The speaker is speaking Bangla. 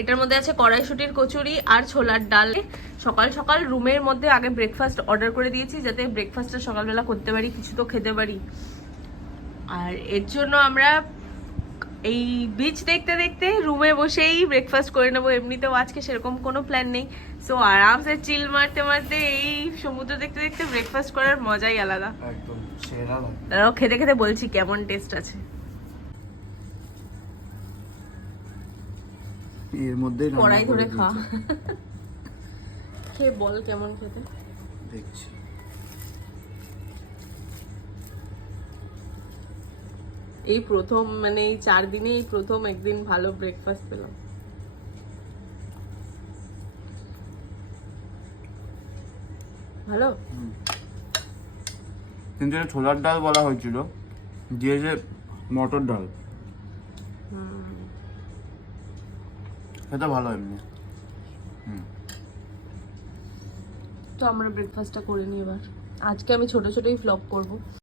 এটার মধ্যে আছে কড়াইশুটির কচুরি আর ছোলার ডাল। সকাল সকাল রুমের মধ্যে আগে ব্রেকফাস্ট অর্ডার করে দিয়েছি, যাতে ব্রেকফাস্টটা সকালবেলা করতে পারি, কিছু তো খেতে পারি। আর এর জন্য আমরা এই বিচ দেখতে দেখতে রুমে বসেই ব্রেকফাস্ট করে নেবো। এমনিতেও আজকে সেরকম কোনো প্ল্যান নেই, সো আরামসে চিল মারতে মারতে এই সমুদ্র দেখতে দেখতে ব্রেকফাস্ট করার মজাই আলাদা। একদম সেরা লাগে। তারাও খেতে খেতে বলছি কেমন টেস্ট আছে। এর মধ্যে কড়াই ধরে খা, খেয়ে বল কেমন খেতে। দেখছি এই প্রথম, মানে এই 4 দিনে এই প্রথম একদিন ভালো ব্রেকফাস্ট পেলাম। ভালো। কিন্তু এটা ছোলার ডাল বলা হয়েছিল, দিয়েছে মটর ডাল। এটা ভালো এমনি। তো আমরা ব্রেকফাস্টটা করে নিই এবার। আজকে আমি ছোট ছোটই ভ্লগ করব।